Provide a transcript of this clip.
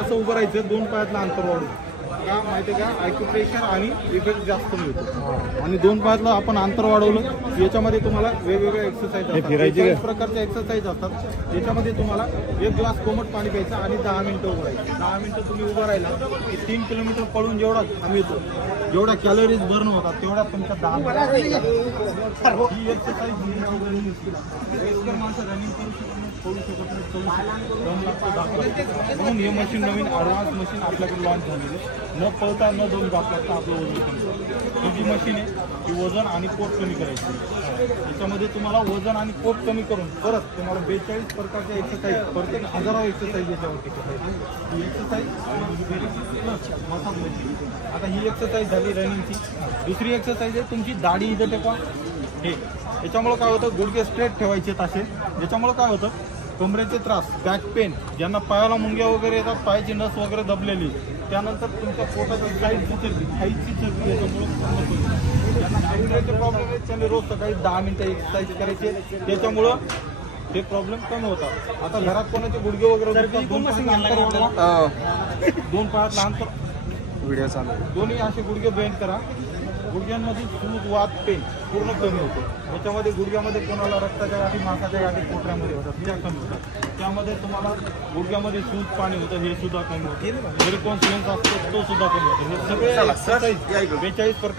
असं उभं राहायचं, दोन पायातलं अंतर वाढून. का माहिती आहे का, ॲक्युप्रेशर आणि इफेक्ट जास्त मिळतो. आणि दोन पायातलं आपण अंतर वाढवलं, याच्यामध्ये तुम्हाला वेगवेगळे एक्सरसाइज असतात, प्रकारचे एक्सरसाइज असतात. याच्यामध्ये तुम्हाला एक ग्लास कोमट पाणी प्यायचं आणि 10 मिनिटं उभं राहायचं. 10 मिनिटं तुम्ही उभं राहिला की 3 किलोमीटर पळून जेवढा घाम येतो, जेवढ्या कॅलरीज बर्न होतात तेवढा तुमच्या 10 मिनिटात ही एक्सरसाइज वयस्कर माणसं रनिंग करू शकत नाही, पळू शकत नाही, चलू शकत नाही. म्हणून हे मशीन नवीन ॲडव्हान्स मशीन आपल्याकडे लॉन्च झालेलं आहे. न पळता न दोन जात लागता आपलं वजन कमी करतो. ही जी मशीन आहे ती वजन आणि पोट कमी करायची. याच्यामध्ये तुम्हाला वजन आणि पोट कमी करून परत तुम्हाला 42 प्रकारच्या एक्सरसाइज, प्रत्येक हजारावर एक्सरसाइज याच्यावरती करायची. ही एक्सरसाइज मसाज मशीन. आता ही एक्सरसाइज झाली रनिंगची. दुसरी एक्सरसाइज आहे तुमची दाढी इथं टेकवा. हे याच्यामुळं काय होतं, गुडघे स्ट्रेट ठेवायचे असे. याच्यामुळं काय होतं, कमरेचे त्रास, बॅक पेन, ज्यांना पायाला मुंग्या वगैरे येतात, पायाची नस वगैरे दबलेली, त्यानंतर तुमच्या पोटाची साईडची चरबी, हाईटची चरबी, याच्यामुळं ज्यांना कमरेचे प्रॉब्लेम आहेत त्यांनी रोज सकाळी 10 मिनिटं एक्सरसाइज करायचे. त्याच्यामुळं ते प्रॉब्लेम कमी होतात. आता घरात कोणाचे गुडघे वगैरे दोन पायातलं अंतर व्हिडिओ चालू, दोन्ही असे गुडघे बेंड करा. गुडघ्यांमध्ये सूज, वात, पेन पूर्ण कमी होतो. याच्यामध्ये गुडघ्यामध्ये कोणाला रक्ताच्या गाठी, मासाच्या गाठी पोटऱ्यामध्ये होतात, त्या कमी होतात. त्यामध्ये तुम्हाला गुडघ्यामध्ये सूज, पाणी होतं, हे सुद्धा कमी होते. व्हेरिकोज व्हेन्स असतो तो सुद्धा कमी होतो. हे सगळे 42 प्रकार